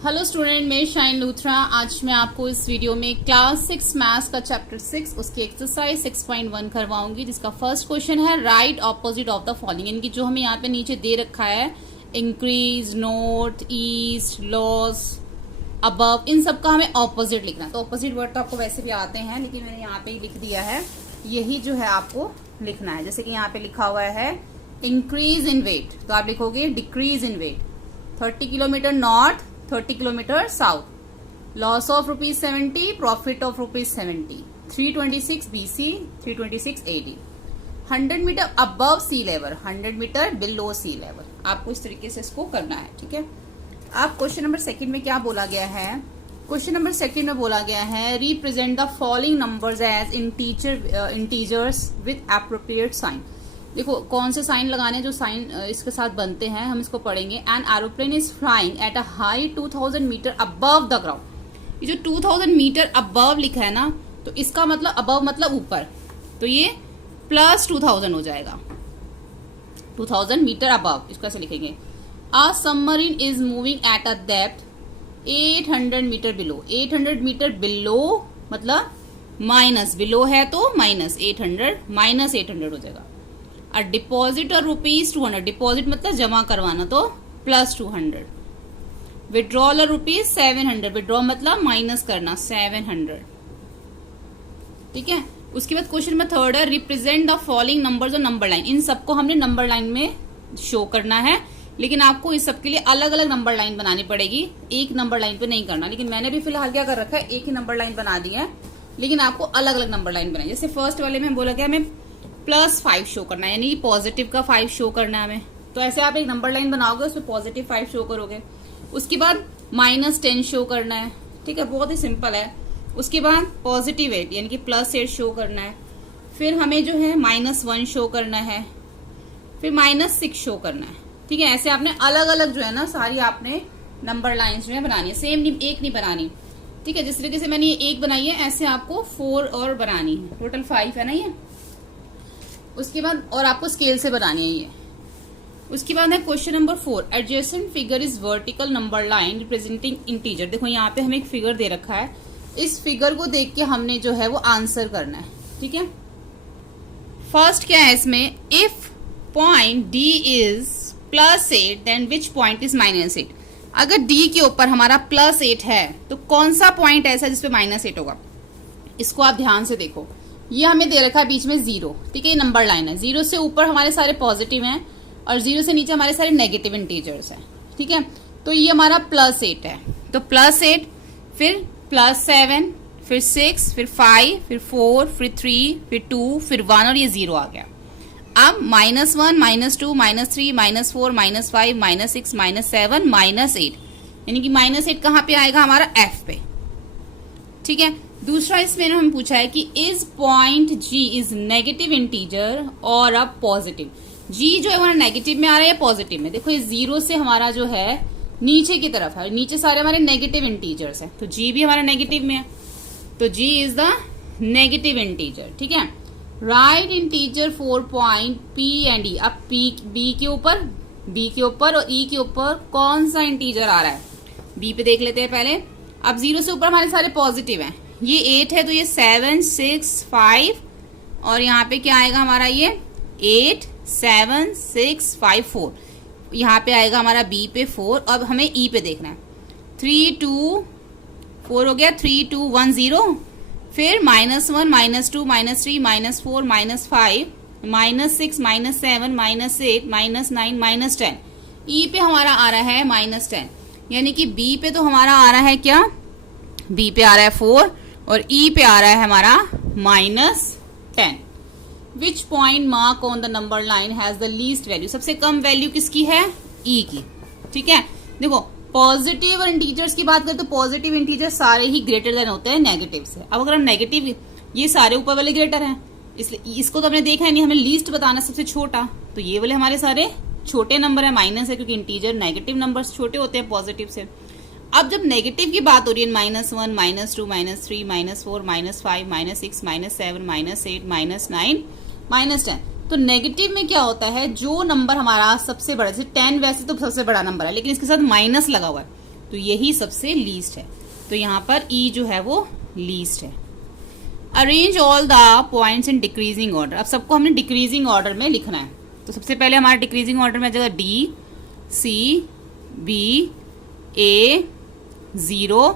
Hello student, मैं shine Luthra. आज मैं आपको इस वीडियो में क्लास 6 मैथ्स का चैप्टर 6 उसकी एक्सरसाइज 6.1 करवाऊंगी, जिसका फर्स्ट क्वेश्चन है right opposite of the following. यानी कि जो हमें यहाँ पे नीचे दे रखा है increase, north, east, loss, above, इन सब का हमें ऑपोजिट लिखना है। तो ऑपोजिट वर्ड तो आपको वैसे भी आते हैं, लेकिन मैंने यहाँ पे लिख दिया है, यही जो है आपको लिखना है। जैसे कि यहाँ पे लिखा हुआ है इंक्रीज इन वेट, तो आप लिखोगे decrease in weight. 30 kilometre north, 30 kilometre south. Loss of ₹70, profit of ₹70। 326 BC, 326 AD। 100 metre above sea level, 100 metre below sea level. आपको इस तरीके से इसको करना है, ठीक है। आप क्वेश्चन नंबर सेकंड में क्या बोला गया है? क्वेश्चन नंबर सेकंड में बोला गया है represent the following numbers as integers with appropriate sign. देखो कौन से साइन लगाने, जो साइन इसके साथ बनते हैं हम इसको पढ़ेंगे। An aeroplane is flying at a high 2000 metre above the ground. ये जो 2000 मीटर अबव लिखा है ना, तो इसका मतलब अबव मतलब ऊपर, तो ये प्लस 2000 हो जाएगा। 2000 मीटर अबव, इसको ऐसे लिखेंगे। A submarine is moving at a depth 800 metre below. 800 metre below मतलब माइनस, बिलो है तो माइनस 800, माइनस 800 हो जाएगा। अ डिपॉजिट और ₹200, डिपॉजिट मतलब जमा करवाना, तो प्लस 200। विड्रॉल और ₹700, विड्रॉ मतलब माइनस करना, 700। ठीक है। उसके बाद क्वेश्चन में थर्ड है रिप्रेजेंट द फॉलोइंग नंबर्स और नंबर लाइन। इन सबको हमने नंबर लाइन में शो करना है, लेकिन आपको इस सबके लिए अलग अलग नंबर लाइन बनानी पड़ेगी, एक नंबर लाइन पे नहीं करना। लेकिन मैंने भी फिलहाल क्या कर रखा है, एक ही नंबर लाइन बना दी है, लेकिन आपको अलग अलग नंबर लाइन बनाई। जैसे फर्स्ट वाले में बोला गया हमें +5 शो करना है, यानी पॉजिटिव का 5 शो करना है हमें। तो ऐसे आप एक नंबर लाइन बनाओगे, उसमें पॉजिटिव 5 शो करोगे। उसके बाद -10 शो करना है, ठीक है, बहुत ही सिंपल है। उसके बाद +8 यानी कि +8 शो करना है। फिर हमें जो है -1 शो करना है, फिर -6 शो करना है, ठीक है। ऐसे आपने अलग अलग जो है ना सारी आपने नंबर लाइन्स जो है बनानी है, सेम नहीं, एक नहीं बनानी, ठीक है। जिस तरीके से मैंने ये एक बनाई है, ऐसे आपको 4 और बनानी है, टोटल 5 है ना ये। उसके बाद और आपको स्केल से बनानी है ये। उसके बाद है question number 4 adjacent figure is vertical number line representing integer. देखो यहाँ पे हमें एक फिगर दे रखा है, इस फिगर को देख के हमने जो है वो आंसर करना है, ठीक है। फर्स्ट क्या है इसमें, if point D is +8 then which point is -8। अगर D के ऊपर हमारा +8 है तो कौन सा पॉइंट ऐसा जिसपे -8 होगा, इसको आप ध्यान से देखो। ये हमें दे रखा है बीच में 0, ठीक है, ये नंबर लाइन है। 0 से ऊपर हमारे सारे पॉजिटिव हैं और 0 से नीचे हमारे सारे नेगेटिव इंटीजर्स हैं, ठीक है। तो ये हमारा +8 है, तो +8 फिर +7 फिर 6 फिर 5 फिर 4 फिर 3 फिर 2 फिर 1 और ये 0 आ गया। अब -1 -2 -3 -4 -5 -6 -7 -8, यानी कि -8 कहाँ पे आएगा, हमारा F पे, ठीक है। दूसरा इसमें हम पूछा है कि is point G is negative integer और अब पॉजिटिव। G जो है हमारा नेगेटिव में आ रहा है या पॉजिटिव में। देखो ये 0 से हमारा जो है नीचे की तरफ है, नीचे सारे हमारे नेगेटिव इंटीजर्स हैं, तो G भी हमारा नेगेटिव में है, तो G is the negative integer, ठीक है। Right integer 4 point P and E। अब B के ऊपर और E के ऊपर कौन सा इंटीजर आ रहा है, B पे देख लेते हैं पहले। अब 0 से ऊपर हमारे सारे पॉजिटिव हैं, ये 8 है तो ये 7 6 5 और यहाँ पे क्या आएगा हमारा, ये 8 7 6 5 4। यहाँ पे आएगा हमारा B पे 4। अब हमें E पे देखना है, 3 2 4 हो गया, 3 2 1 0। फिर -1 -2 -3 -4 -5 -6 -7 -8 -9 -10। E पे हमारा आ रहा है -10, यानी कि B पे तो हमारा आ रहा है क्या, B पे आ रहा है 4 और E पे आ रहा है हमारा -10। Which point mark on the number line has the least value. सबसे कम वैल्यू किसकी है, E की, ठीक है। देखो पॉजिटिव इंटीजर्स की बात करें तो पॉजिटिव इंटीजर सारे ही ग्रेटर देन होते हैं नेगेटिव से। अब अगर हम नेगेटिव, ये सारे ऊपर वाले ग्रेटर हैं, इसलिए इसको तो हमने देखा है नहीं, हमें लीस्ट बताना सबसे छोटा, तो ये वाले हमारे सारे छोटे नंबर है, माइनस है, क्योंकि इंटीजर नेगेटिव नंबर्स छोटे होते हैं पॉजिटिव से। अब जब नेगेटिव की बात हो रही है, -1 -2 -3 -4 -5 -6 -7 -8 -9 -10, तो नेगेटिव में क्या होता है, जो नंबर हमारा सबसे बड़ा, जैसे 10 वैसे तो सबसे बड़ा नंबर है, लेकिन इसके साथ माइनस लगा हुआ है, तो यही सबसे लीस्ट है, तो यहाँ पर ई जो है वो लीस्ट है। Arrange all the points in decreasing order. अब सबको हमने डिक्रीजिंग ऑर्डर में लिखना है, तो सबसे पहले हमारा डिक्रीजिंग ऑर्डर में आ जाएगा डी, सी, बी, ए, 0,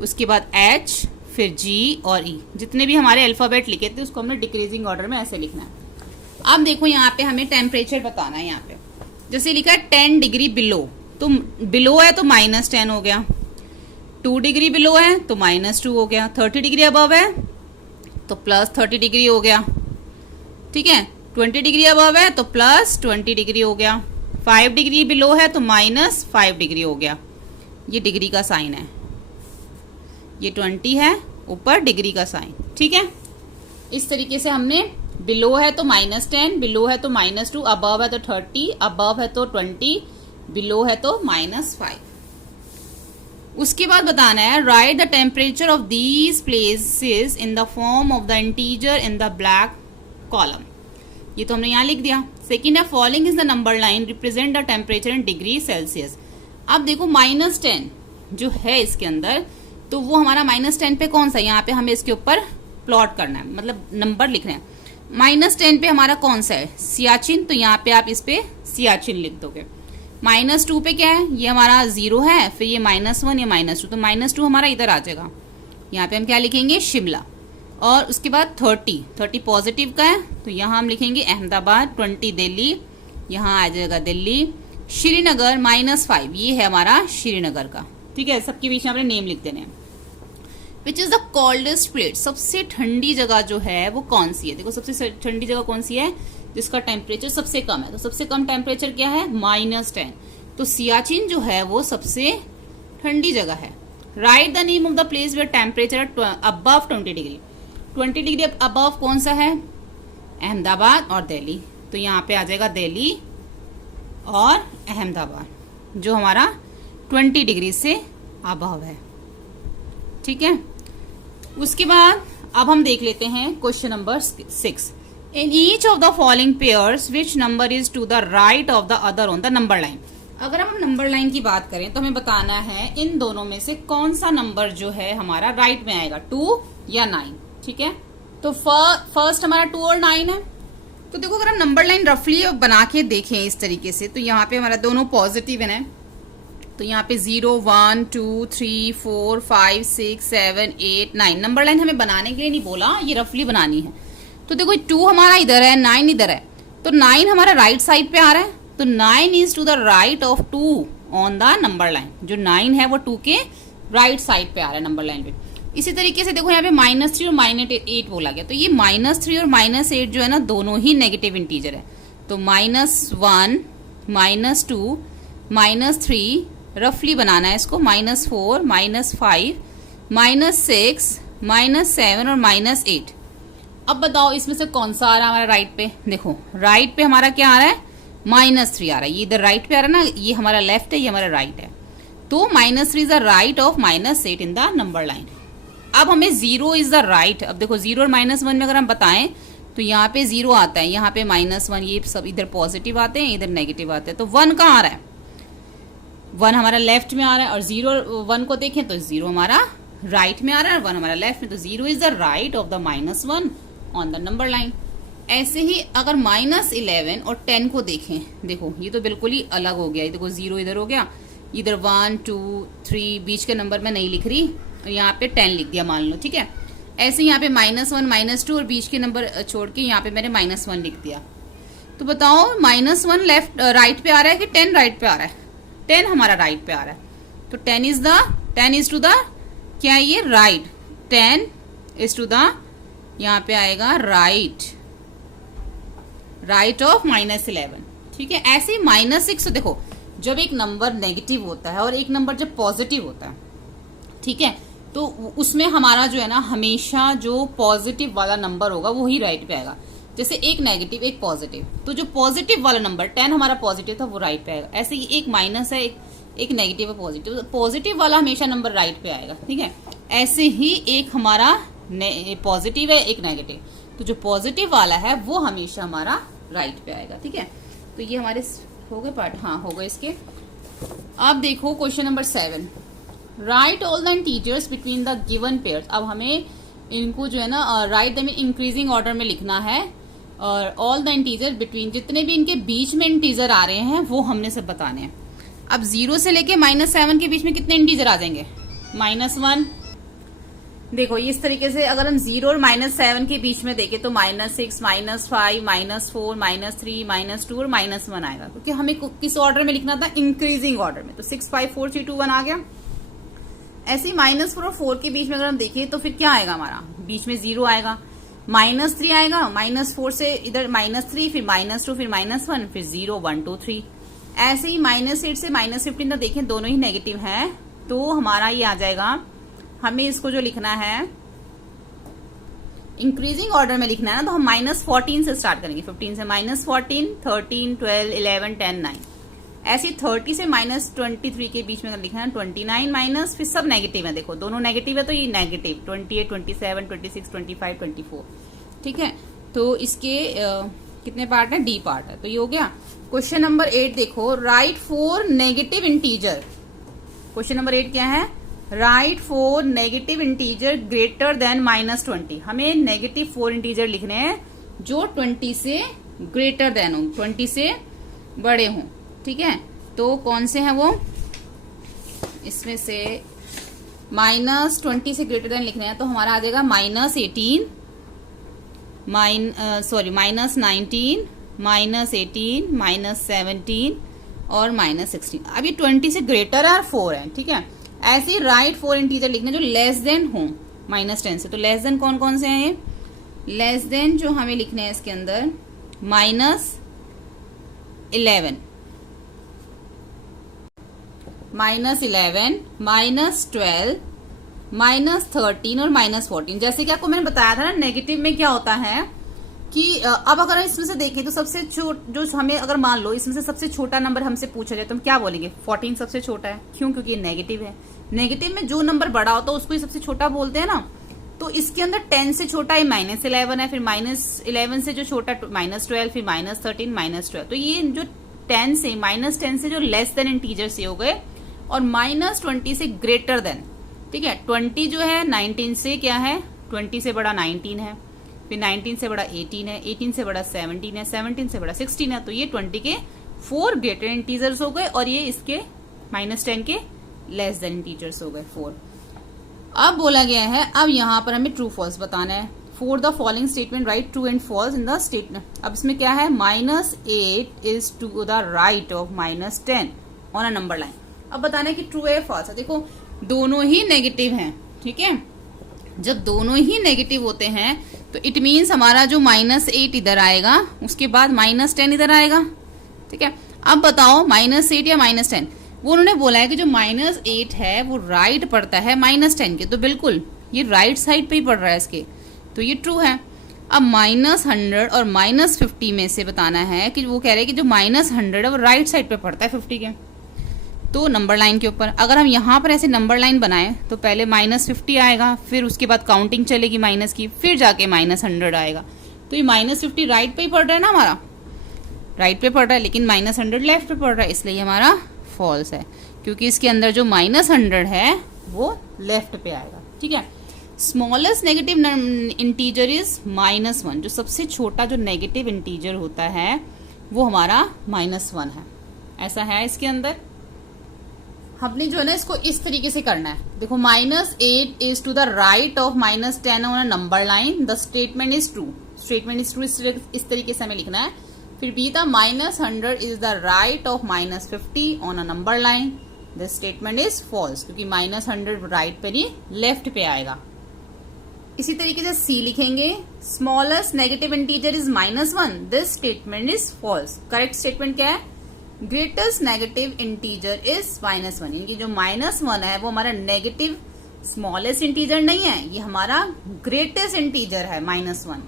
उसके बाद एच, फिर जी और ई। जितने भी हमारे अल्फाबेट लिखे थे उसको हमने डिक्रीजिंग ऑर्डर में ऐसे लिखना है। अब देखो यहाँ पे हमें टेम्परेचर बताना है। यहाँ पे जैसे लिखा है 10 डिग्री बिलो, तो बिलो है तो -10 हो गया, 2 डिग्री बिलो है तो -2 हो गया, 30 डिग्री अबव है तो +30 डिग्री हो गया, ठीक है, 20 डिग्री अबव है तो +20 डिग्री हो गया, 5 डिग्री बिलो है तो -5 डिग्री हो गया। ये डिग्री का साइन है, ये 20 है, ऊपर डिग्री का साइन, ठीक है। इस तरीके से हमने बिलो है तो -10, बिलो है तो -2, अबव है तो 30, अबव है तो 20, बिलो है तो -5। उसके बाद बताना है write the temperature of these places in the form of the integer in the black column. ये तो हमने यहाँ लिख दिया। सेकेंड है following is the number line represent the temperature in degree Celsius. अब देखो -10 जो है इसके अंदर, तो वो हमारा -10 पे कौन सा, यहाँ पे हमें इसके ऊपर प्लॉट करना है, मतलब नंबर लिखना है। -10 पे हमारा कौन सा है, सियाचिन, तो यहाँ पे आप इस पे सियाचिन लिख दोगे। -2 पे क्या है, ये हमारा 0 है, फिर ये -1, ये -2, तो -2 हमारा इधर आ जाएगा। यहाँ पे हम क्या लिखेंगे, शिमला। और उसके बाद 30 पॉजिटिव का है, तो यहाँ हम लिखेंगे अहमदाबाद, 20 दिल्ली, यहाँ आ जाएगा दिल्ली। श्रीनगर -5, ये है हमारा श्रीनगर का, ठीक है। सबके बीच में आपने नेम लिख देने हैं। Which is the coldest place, सबसे ठंडी जगह जो है वो कौन सी है। देखो सबसे ठंडी जगह कौन सी है, जिसका टेम्परेचर सबसे कम है, तो सबसे कम टेम्परेचर क्या है, -10, तो सियाचिन जो है वो सबसे ठंडी जगह है। Write the name of the place where temperature above 20 degree, 20 degree above कौन सा है, अहमदाबाद और दिल्ली, तो यहाँ पे आ जाएगा दिल्ली और अहमदाबाद जो हमारा 20 डिग्री से अबव है, ठीक है। उसके बाद अब हम देख लेते हैं question number 6। In each of the following pairs which number is to the right of the other on the number line. अगर हम नंबर लाइन की बात करें तो हमें बताना है इन दोनों में से कौन सा नंबर जो है हमारा राइट में आएगा, 2 या 9, ठीक है। तो फर्स्ट हमारा 2 और 9 है। तो देखो अगर हम नंबर लाइन रफली बना के देखें इस तरीके से, तो यहाँ पे हमारा दोनों पॉजिटिव है, तो यहाँ पे 0, 1, 2, 3, 4, 5, 6, 7, 8, 9 नंबर लाइन हमें बनाने के लिए नहीं बोला, ये रफली बनानी है। तो देखो 2 हमारा इधर है, 9 इधर है, तो 9 हमारा राइट साइड पे आ रहा है, तो 9 is to the right of 2 on the number line. जो 9 है वो 2 के राइट साइड पे आ रहा है नंबर लाइन पे। इसी तरीके से देखो यहाँ पे -3 और -8 बोला गया, तो ये -3 और -8 जो है ना दोनों ही नेगेटिव इंटीजर है, तो -1, -2, -3 रफली बनाना है इसको, -4, -5, -6, -7 और -8। अब बताओ इसमें से कौन सा आ रहा है हमारा राइट पे। देखो राइट पे हमारा क्या आ रहा है, -3 आ रहा है, ये इधर राइट पे आ रहा है ना, ये हमारा लेफ्ट है, ये हमारा राइट है, तो -3 is the right of -8 in the number line. अब हमें 0 इज द राइट। अब देखो 0 और -1 में अगर हम बताएं तो यहाँ पे 0 आता है, यहाँ पे -1, ये सब इधर पॉजिटिव आते हैं, इधर नेगेटिव आते हैं, तो 1 कहाँ आ रहा है, 1 हमारा लेफ्ट में आ रहा है, और 0 और 1 को देखें तो 0 हमारा राइट में आ रहा है और 1 हमारा लेफ्ट में, तो 0 is the right of the -1 on the number line. ऐसे ही अगर -11 और 10 को देखें, देखो ये तो बिल्कुल ही अलग हो गया, देखो 0 इधर हो गया, इधर 1, 2, 3 बीच के नंबर में नहीं लिख रही, और यहाँ पे 10 लिख दिया मान लो, ठीक है। ऐसे यहाँ पे -1, -2 और बीच के नंबर छोड़ के यहाँ पे मैंने -1 लिख दिया। तो बताओ -1 लेफ्ट राइट पे आ रहा है कि 10 राइट पे आ रहा है, 10 हमारा राइट पे आ रहा है, तो 10 इज टू द क्या ये राइट, 10 इज टू द यहाँ पे आएगा राइट ऑफ -11, ठीक है। ऐसे ही -6, देखो जब एक नंबर नेगेटिव होता है और एक नंबर जब पॉजिटिव होता है, ठीक है, तो उसमें हमारा जो है ना हमेशा जो पॉजिटिव वाला नंबर होगा वो ही राइट पे आएगा। जैसे एक नेगेटिव एक पॉजिटिव, तो जो पॉजिटिव वाला नंबर 10 हमारा पॉजिटिव था वो राइट पे आएगा। ऐसे ही एक माइनस है, एक नेगेटिव है, पॉजिटिव, पॉजिटिव वाला हमेशा नंबर राइट पे आएगा, ठीक है। ऐसे ही एक हमारा पॉजिटिव है एक नेगेटिव, तो जो पॉजिटिव वाला है वो हमेशा हमारा राइट पे आएगा, ठीक है। तो ये हमारे हो गए पार्ट, हाँ हो गए इसके। अब देखो question number 7। Right all the integers between the given pairs. अब हमें इनको जो है ना राइट द में इंक्रीजिंग ऑर्डर में लिखना है, और ऑल द इंटीजर बिटवीन, जितने भी इनके बीच में इंटीजर आ रहे हैं वो हमने सब बताने हैं। अब 0 से लेके -7 के बीच में कितने इंटीजर आ जाएंगे? -1। देखो इस तरीके से अगर हम 0 और -7 के बीच में देखें तो -6, -5, -4, -3, -2 और -1 आएगा, क्योंकि हमें किस ऑर्डर में लिखना था? इंक्रीजिंग ऑर्डर में। तो 6, 5, 4, 3, 2, 1 आ गया। ऐसे ही -4 और 4 के बीच में अगर हम देखें तो फिर क्या आएगा? हमारा बीच में 0 आएगा, -3 आएगा, -4 से इधर -3, फिर -2, फिर -1, फिर 0, 1, 2, 3। ऐसे ही -8 से -15 देखें, दोनों ही नेगेटिव हैं, तो हमारा ये आ जाएगा। हमें इसको जो लिखना है इंक्रीजिंग ऑर्डर में लिखना है ना, तो हम -14 से स्टार्ट करेंगे। 15 से -14, 13, 12, 11, 10, 9। ऐसे 30 से -23 के बीच में अगर लिखना है 29 माइनस, फिर सब नेगेटिव है। देखो दोनों नेगेटिव है तो ये नेगेटिव 28, 27, 26, 25, 24। ठीक है, तो इसके कितने पार्ट है? डी पार्ट है। तो ये हो गया। क्वेश्चन नंबर 8 देखो, right 4 negative integer. Question number 8 क्या है? Right 4 negative integer greater than -20। हमें नेगेटिव 4 इंटीजर लिखने हैं जो 20 से ग्रेटर देन हो, 20 से बड़े हों। ठीक है, तो कौन से हैं वो? इसमें से -20 से ग्रेटर देन लिखना है तो हमारा आ जाएगा -18, -19, -18, -17 और -16। अब ये 20 से ग्रेटर और 4 है। ठीक है, ऐसे ही राइट 4 इंटीजर लिखने जो लेस देन हो -10 से। तो लेस देन कौन कौन से हैं? ये लेस देन जो हमें लिखने हैं इसके अंदर -11, -11, -12, -13 और -14। जैसे कि आपको मैंने बताया था ना, नेगेटिव में क्या होता है कि अब अगर इसमें से देखें तो सबसे जो हमें अगर मान लो इसमें से सबसे छोटा नंबर हमसे पूछा जाए तो हम क्या बोलेंगे? 14 सबसे छोटा है। क्यों? क्योंकि ये नेगेटिव है। नेगेटिव में जो नंबर बड़ा होता है उसको ही सबसे छोटा बोलते हैं ना। तो इसके अंदर 10 से छोटा ही -11 है, फिर -11 से जो छोटा -12, फिर -13, -12। तो ये जो 10 से -10 से जो लेस देन इंटीजर से हो गए, और -20 से ग्रेटर देन। ठीक है, 20 जो है 19 से क्या है? 20 से बड़ा 19 है, फिर 19 से बड़ा 18 है, 18 से बड़ा 17 है, 17 से बड़ा 16 है। तो ये 20 के 4 ग्रेटर इंटीजर्स हो गए, और ये इसके -10 के लेस देन इंटीजर्स हो गए 4। अब बोला गया है, अब यहां पर हमें ट्रू फॉल्स बताना है। For the following statement write true and false in the statement. अब इसमें क्या है? -8 is to the right of -10 on a number line. अब बताना है कि ट्रू है फॉल्स है। देखो दोनों ही नेगेटिव हैं। ठीक है, जब दोनों ही नेगेटिव होते हैं तो इट मीन्स हमारा जो -8 इधर आएगा, उसके बाद -10 इधर आएगा। ठीक है, अब बताओ -8 या -10? वो उन्होंने बोला है कि जो -8 है वो राइट पड़ता है -10 के, तो बिल्कुल ये राइट साइड पे ही पड़ रहा है इसके, तो ये ट्रू है। अब -100 और -50 में से बताना है कि वो कह रहे हैं कि जो -100 है वो राइट साइड पे पड़ता है 50 के, तो नंबर लाइन के ऊपर। अगर हम यहाँ पर ऐसे नंबर लाइन बनाएं तो पहले -50 आएगा, फिर उसके बाद काउंटिंग चलेगी माइनस की, फिर जाके -100 आएगा। तो ये -50 राइट पे ही पड़ रहा है ना, हमारा राइट पे पड़ रहा है, लेकिन -100 लेफ्ट पे पड़ रहा है, इसलिए हमारा फॉल्स है, क्योंकि इसके अंदर जो -100 है वो लेफ्ट पे आएगा। ठीक है, स्मॉलेस्ट नेगेटिव इंटीजर इज -1। जो सबसे छोटा जो नेगेटिव इंटीजर होता है वो हमारा -1 है। ऐसा है इसके अंदर। हमने जो है ना इसको इस तरीके से करना है। देखो -8 is to the right of -10 on a number line, the statement is true. Statement is true इस तरीके से हमें लिखना है। फिर बी था -100 is the right of -50 on a number line, the statement is false, क्योंकि -100 राइट पे नहीं लेफ्ट पे आएगा। इसी तरीके से सी लिखेंगे, smallest negative integer is -1, this statement is false. Correct statement क्या है? Greatest negative integer is -1। यानी जो -1 है वो हमारा नेगेटिव स्मॉलेस्ट इंटीजर नहीं है, ये हमारा ग्रेटेस्ट इंटीजर है -1।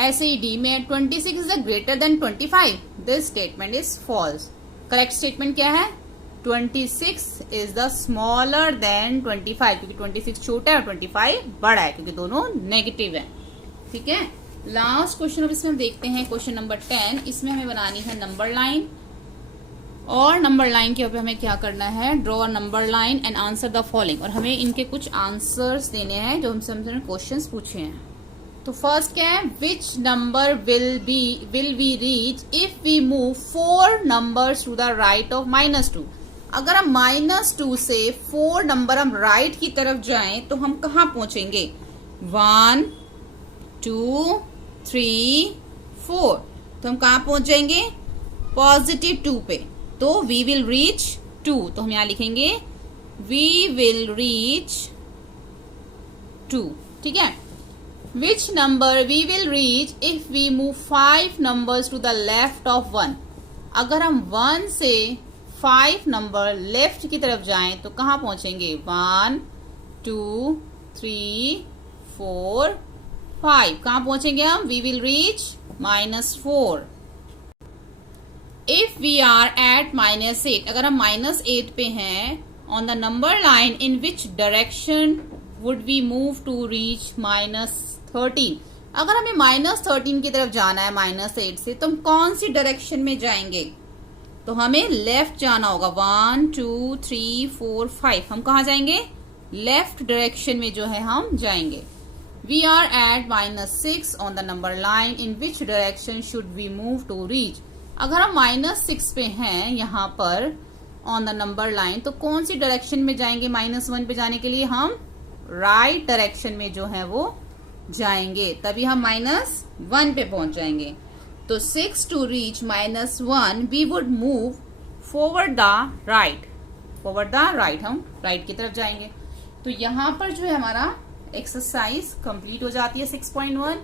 ऐसे ही डी में 26 is the greater than 25, this statement is false. Correct statement क्या है? 26 इज द स्मॉलर देन 25, क्योंकि 26 छोटा है और 25 बड़ा है, क्योंकि दोनों नेगेटिव है। ठीक है, लास्ट क्वेश्चन अब इसमें हम देखते हैं क्वेश्चन नंबर 10। इसमें हमें बनानी है नंबर लाइन, और नंबर लाइन के ऊपर हमें क्या करना है, draw number line and answer the following, और हमें इनके कुछ आंसर्स देने हैं जो हमसे क्वेश्चंस पूछे हैं। तो फर्स्ट क्या है, which number will we reach if we move 4 numbers to the right of -2। अगर हम -2 से 4 नंबर हम राइट की तरफ जाएं तो हम कहाँ पहुंचेंगे, 1 2 3 4, तो हम कहाँ पहुंच जाएंगे, +2 पे। तो वी विल रीच 2, तो हम यहां लिखेंगे वी विल रीच 2, ठीक है। Which number we will reach if we move 5 numbers to the left of 1। अगर हम 1 से 5 नंबर लेफ्ट की तरफ जाएं तो कहां पहुंचेंगे, 1 2 3 4 5, कहां पहुंचेंगे हम, we will reach -4। If we are at -8, अगर हम -8 पे हैं, on the number line in which direction would we move to reach -13। अगर हमें -13 की तरफ जाना है -8 से, तो हम कौन सी डायरेक्शन में जाएंगे, तो हमें लेफ्ट जाना होगा, 1 2 3 4 5, हम कहा जाएंगे, लेफ्ट डायरेक्शन में जो है हम जाएंगे। We are at -6 on the number line in which direction should we move to reach. अगर हम -6 पे हैं यहाँ पर ऑन द नंबर लाइन, तो कौन सी डायरेक्शन में जाएंगे, -1 पे जाने के लिए हम राइट डायरेक्शन में जो है वो जाएंगे, तभी हम -1 पे पहुंच जाएंगे। तो 6 to reach -1 we would move forward the right, हम राइट की तरफ जाएंगे। तो यहाँ पर जो है हमारा एक्सरसाइज कंप्लीट हो जाती है 6.1।